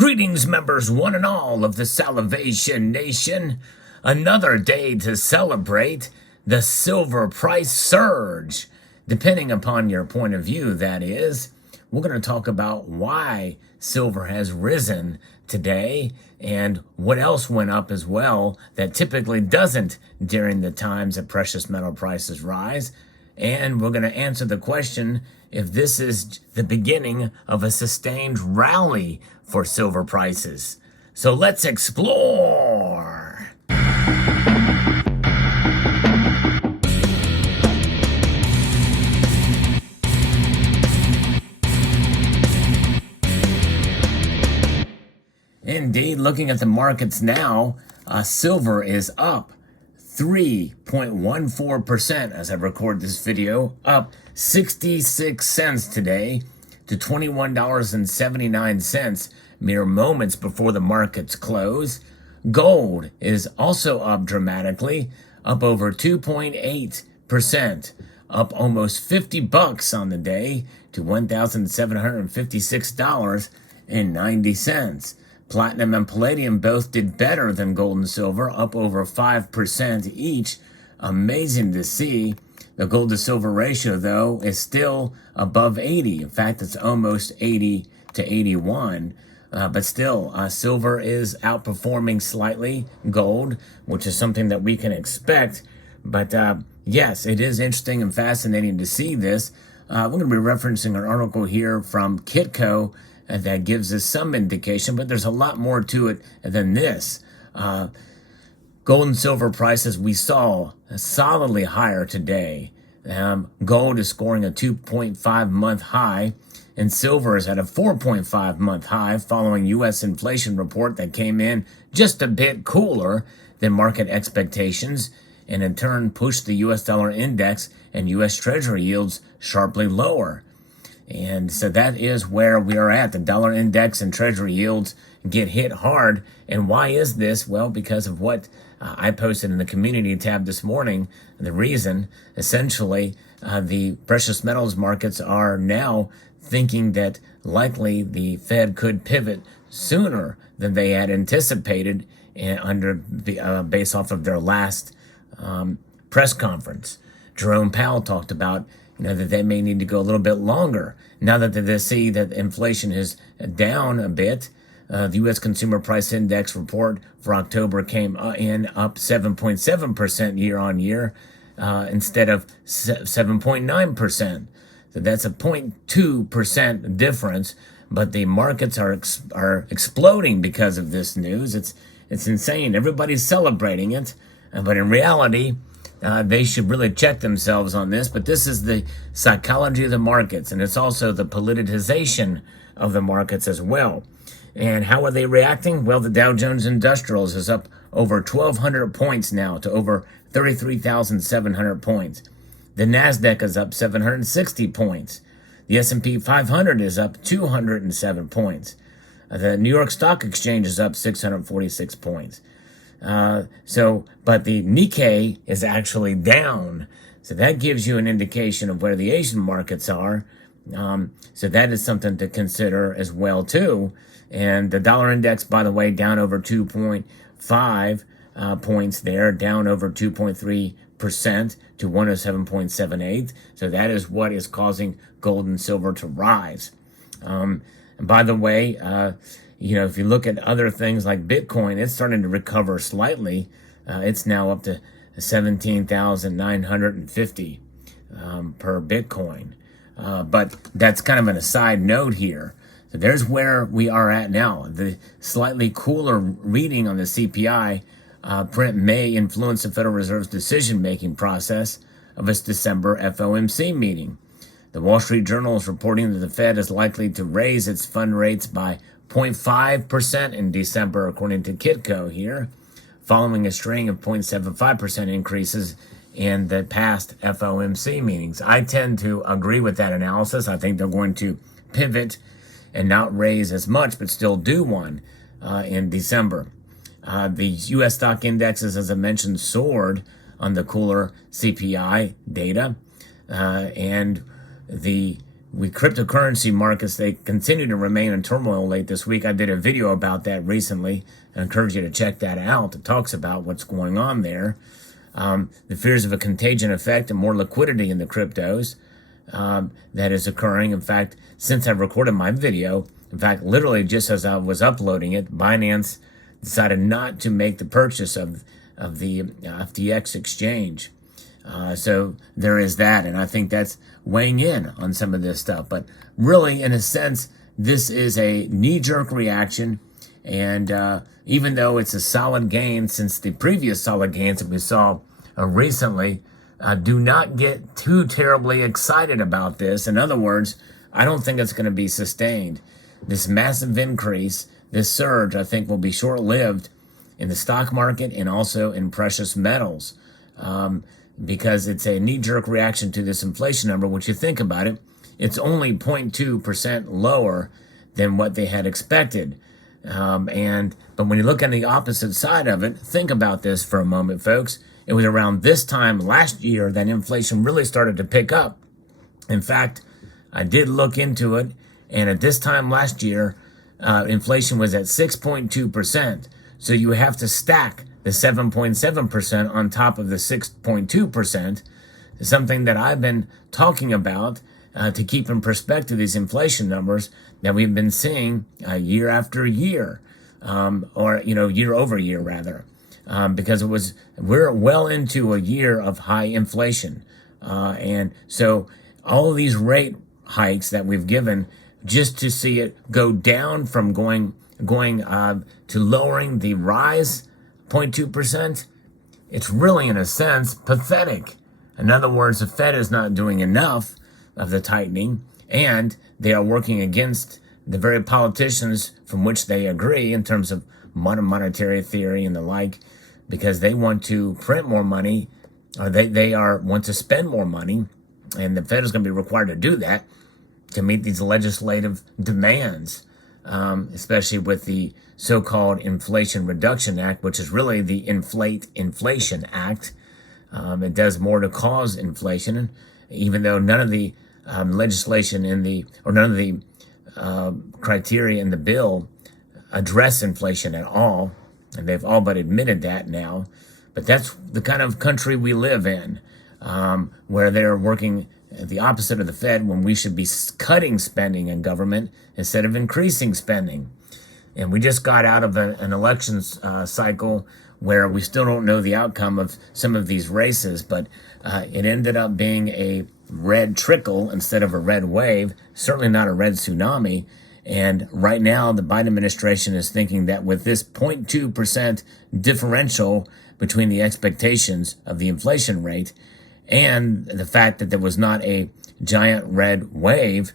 Greetings, members one and all of the Salivation Nation. Another day to celebrate the silver price surge. Depending upon your point of view, that is. We're going to talk about why silver has risen today and what else went up as well that typically doesn't during the times that precious metal prices rise. And we're going to answer the question if this is the beginning of a sustained rally for silver prices. So let's explore. Indeed, looking at the markets now, silver is up 3.14% as I record this video, up 66 cents today to $21.79 mere moments before the markets close. Gold is also up dramatically, up over 2.8%, up almost $50 on the day to $1,756.90. Platinum and palladium both did better than gold and silver, up over 5% each. Amazing to see. The gold to silver ratio, though, is still above 80. In fact, it's almost 80 to 81. But still, silver is outperforming slightly gold, which is something that we can expect. But yes, it is interesting and fascinating to see this. We're going to be referencing an article here from Kitco that gives us some indication, but there's a lot more to it than this. Gold and silver prices we saw solidly higher today. Gold is scoring a 2.5-month high, and silver is at a 4.5-month high following U.S. inflation report that came in just a bit cooler than market expectations, and in turn pushed the U.S. dollar index and U.S. Treasury yields sharply lower. And so that is where we are at. The dollar index and Treasury yields get hit hard. And why is this? Well, because of what I posted in the community tab this morning. The reason, essentially, the precious metals markets are now thinking that likely the Fed could pivot sooner than they had anticipated based off of their last press conference. Jerome Powell talked about that they may need to go a little bit longer. Now that they see that inflation is down a bit, the U.S. Consumer Price Index report for October came in up 7.7% year on year instead of 7.9%. So that's a 0.2% difference, but the markets are exploding because of this news. It's insane. Everybody's celebrating it, but in reality, they should really check themselves on this, but this is the psychology of the markets, and it's also the politicization of the markets as well. And how are they reacting? Well, the Dow Jones Industrials is up over 1,200 points now to over 33,700 points. The NASDAQ is up 760 points. The S&P 500 is up 207 points. The New York Stock Exchange is up 646 points. But the Nikkei is actually down. So that gives you an indication of where the Asian markets are. So that is something to consider as well, too. And the dollar index, by the way, down over 2.5 points there, down over 2.3% to 107.78. So that is what is causing gold and silver to rise. And by the way, if you look at other things like Bitcoin, it's starting to recover slightly. It's now up to 17,950 per Bitcoin. But that's kind of an aside note here. So there's where we are at now. The slightly cooler reading on the CPI print may influence the Federal Reserve's decision-making process of its December FOMC meeting. The Wall Street Journal is reporting that the Fed is likely to raise its fund rates by 0.5% in December, according to Kitco here, following a string of 0.75% increases in the past FOMC meetings. I tend to agree with that analysis. I think they're going to pivot and not raise as much, but still do one in December. The U.S. stock indexes, as I mentioned, soared on the cooler CPI data, and the with cryptocurrency markets, they continue to remain in turmoil late this week. I did a video about that recently. I encourage you to check that out. It talks about what's going on there. The fears of a contagion effect and more liquidity in the cryptos that is occurring. In fact, since I recorded my video, in fact, literally just as I was uploading it, Binance decided not to make the purchase of the FTX exchange. So there is that, and I think that's weighing in on some of this stuff. But really, in a sense, this is a knee-jerk reaction, and even though it's a solid gain since the previous solid gains that we saw recently, do not get too terribly excited about this. In other words, I don't think it's going to be sustained. This massive increase, this surge, I think will be short-lived in the stock market and also in precious metals. Because it's a knee-jerk reaction to this inflation number, which you think about it, it's only 0.2% lower than what they had expected. But when you look on the opposite side of it, think about this for a moment, folks. It was around this time last year that inflation really started to pick up. In fact, I did look into it, and at this time last year, inflation was at 6.2%. So you have to stack the 7.7% on top of the 6.2%, something that I've been talking about to keep in perspective these inflation numbers that we've been seeing year after year, or year over year rather, because we're well into a year of high inflation, and so all of these rate hikes that we've given just to see it go down from going to lowering the rise 0.2%, it's really, in a sense, pathetic. In other words, the Fed is not doing enough of the tightening, and they are working against the very politicians from which they agree in terms of monetary theory and the like, because they want to print more money, or they want to spend more money, and the Fed is going to be required to do that to meet these legislative demands, especially with the so-called Inflation Reduction Act, which is really the Inflation Act. It does more to cause inflation, even though none of the legislation none of the criteria in the bill address inflation at all, and they've all but admitted that now. But that's the kind of country we live in, where they're working the opposite of the Fed when we should be cutting spending in government instead of increasing spending. And we just got out of an elections cycle where we still don't know the outcome of some of these races, but it ended up being a red trickle instead of a red wave, certainly not a red tsunami. And right now, the Biden administration is thinking that with this 0.2% differential between the expectations of the inflation rate and the fact that there was not a giant red wave,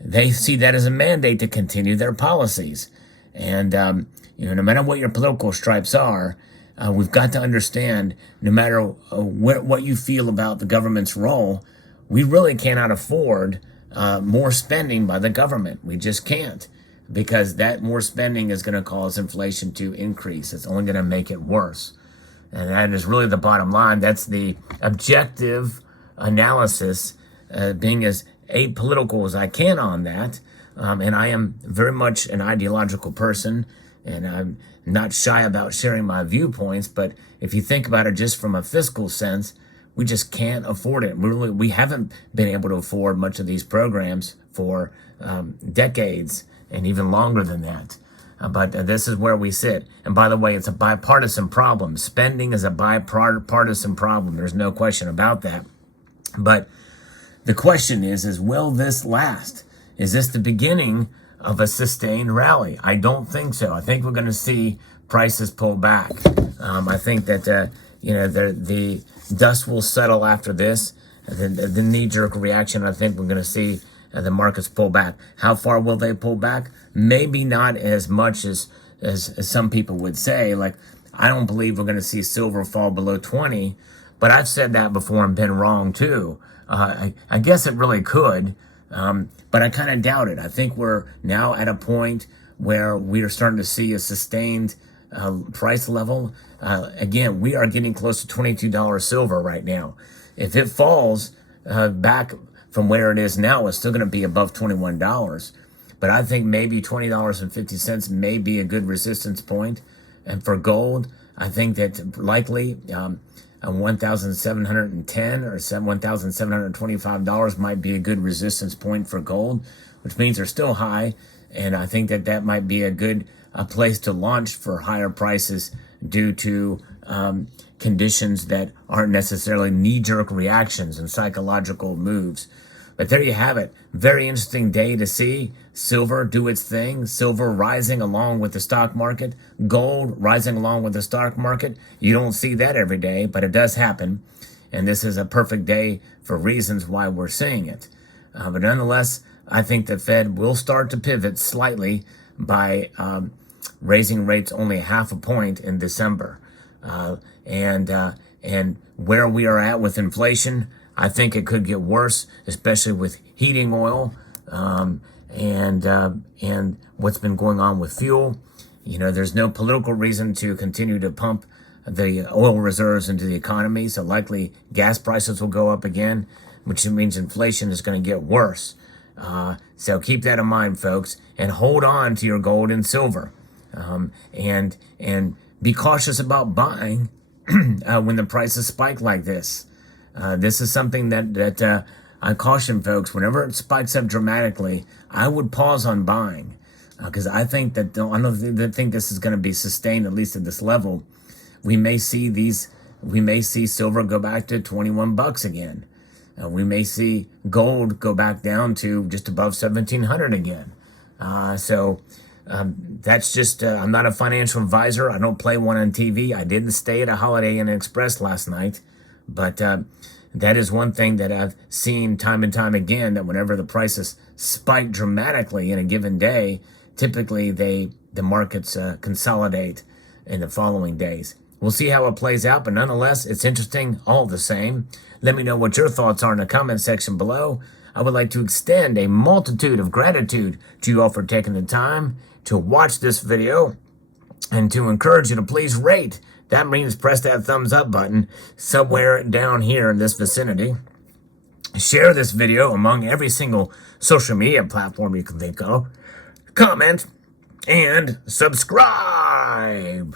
they see that as a mandate to continue their policies. And, no matter what your political stripes are, we've got to understand, no matter what you feel about the government's role, we really cannot afford more spending by the government. We just can't, because that more spending is going to cause inflation to increase. It's only going to make it worse. And that is really the bottom line. That's the objective analysis, being as apolitical as I can on that. And I am very much an ideological person, and I'm not shy about sharing my viewpoints. But if you think about it just from a fiscal sense, we just can't afford it. We haven't been able to afford much of these programs for decades and even longer than that. But this is where we sit. And by the way, it's a bipartisan problem. Spending is a bipartisan problem. There's no question about that. But the question is will this last? Is this the beginning of a sustained rally? I don't think so. I think we're going to see prices pull back. I think that the dust will settle after this. The knee-jerk reaction, I think we're going to see the markets pull back. How far will they pull back? Maybe not as much as some people would say. Like, I don't believe we're going to see silver fall below 20, but I've said that before and been wrong too. I guess it really could, but I kind of doubt it. I think we're now at a point where we are starting to see a sustained price level. Again, we are getting close to $22 silver right now. If it falls back from where it is now, it's still going to be above $21. But I think maybe $20.50 may be a good resistance point. And for gold, I think that likely a $1,710 or $1,725 might be a good resistance point for gold, which means they're still high. And I think that that might be a good place to launch for higher prices due to conditions that aren't necessarily knee-jerk reactions and psychological moves. But there you have it. Very interesting day to see silver do its thing. Silver rising along with the stock market. Gold rising along with the stock market. You don't see that every day, but it does happen. And this is a perfect day for reasons why we're seeing it. But nonetheless, I think the Fed will start to pivot slightly by raising rates only 0.5 point in December. And where we are at with inflation, I think it could get worse, especially with heating oil and what's been going on with fuel. You know, there's no political reason to continue to pump the oil reserves into the economy, so likely gas prices will go up again, which means inflation is going to get worse. So keep that in mind, folks, and hold on to your gold and silver, and be cautious about buying when the prices spike like this. This is something that I caution folks. Whenever it spikes up dramatically, I would pause on buying because I think that I don't think this is going to be sustained, at least at this level. We may see silver go back to $21 again. We may see gold go back down to just above 1,700 again. That's just, I'm not a financial advisor. I don't play one on TV. I didn't stay at a Holiday Inn Express last night. But that is one thing that I've seen time and time again, that whenever the prices spike dramatically in a given day, typically the markets consolidate in the following days. We'll see how it plays out, but nonetheless, it's interesting all the same. Let me know what your thoughts are in the comment section below. I would like to extend a multitude of gratitude to you all for taking the time to watch this video and to encourage you to please rate. That means press that thumbs up button somewhere down here in this vicinity. Share this video among every single social media platform you can think of. Comment and subscribe.